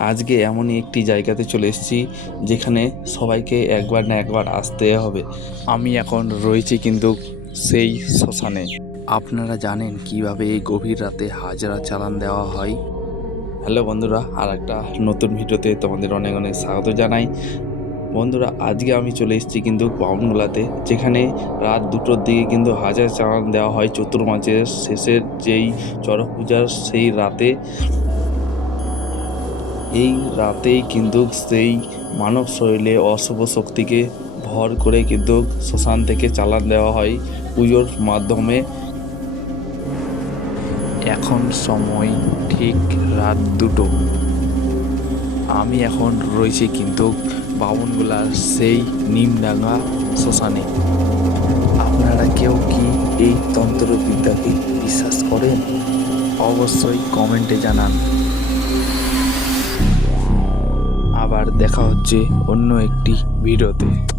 আজকে এমনই একটি জায়গাতে চলে এসেছি যেখানে সবাইকে একবার না একবার আসতে হবে। আমি এখন রয়েছি কিন্তু সেই শ্মশানে। আপনারা জানেন কিভাবে এই গভীর রাতে হাজরা চালান দেওয়া হয়? হ্যালো বন্ধুরা, আর একটা নতুন ভিডিওতে তোমাদের অনেক অনেক স্বাগত জানাই। বন্ধুরা, আজকে আমি চলে এসেছি কিন্তু বামুনগোলাতে, যেখানে রাত 2টোর দিকে কিন্তু হাজার চালান দেওয়া হয় চতুর্মাসের শেষের যেই চড়ক পূজার সেই রাতে। এই রাতেই কিন্তু সেই মানব শরীরে অশুভ শক্তিকে ভর করে কিন্তু শ্মশান থেকে চালান দেওয়া হয় পুজোর মাধ্যমে। এখন সময় ঠিক রাত 2টো। আমি এখন রয়েছি কিন্তু বামুনগোলার সেই নিমডাঙ্গা শ্মশানে। আপনারা কেউ কি এই তন্ত্রবিদ্যাকে বিশ্বাস করেন? অবশ্যই কমেন্টে জানান। আবার দেখা হচ্ছে অন্য একটি ভিডিওতে।